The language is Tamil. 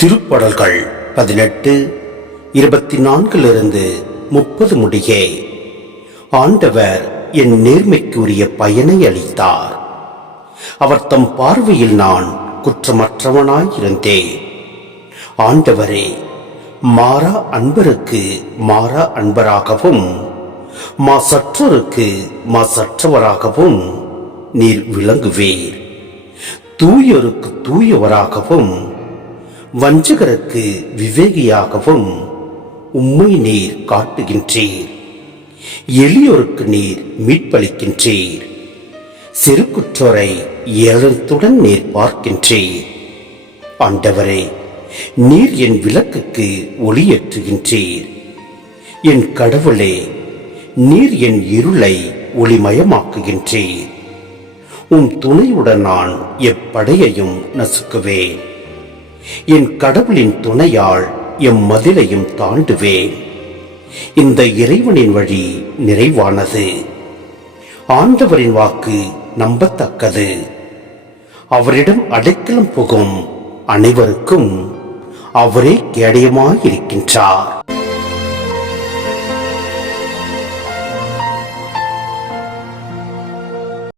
திருப்பாடல்கள் 18 24 30 முடியே. ஆண்டவர் என் நேர்மைக்குரிய பயனை அளித்தார். அவர் தம் பார்வையில் நான் குற்றமற்றவனாயிருந்தேன். ஆண்டவரே, மாறா அன்பருக்கு மாறா அன்பராகவும் மாசற்றோருக்கு மாசற்றவராகவும் நீர் விளங்குவீர். தூயோருக்கு தூயவராகவும் வஞ்சகருக்கு விவேகியாகவும் உம்மை நீர் காட்டுகின்றீர். எளியோருக்கு நீர் மீட்பளிக்கின்றீர். சிறுகுற்றோரை ஏளனத்துடன் நீர் பார்க்கின்றீர். ஆண்டவரே, நீர் என் விளக்குக்கு ஒளியேற்றுகின்றீர். என் கடவுளே, நீர் என் இருளை ஒளிமயமாக்குகின்றீர். உம் துணையுடன் நான் எப்படையையும் நசுக்குவேன். என் கடவுளின் துணையால் எம் மதிலையும் தாண்டுவேன். இந்த இறைவனின் வழி நிறைவானது. ஆண்டவரின் வாக்கு நம்பத்தக்கது. அவரிடம் அடைக்கலம் புகும் அனைவருக்கும் அவரே கேடயமாயிருக்கின்றார்.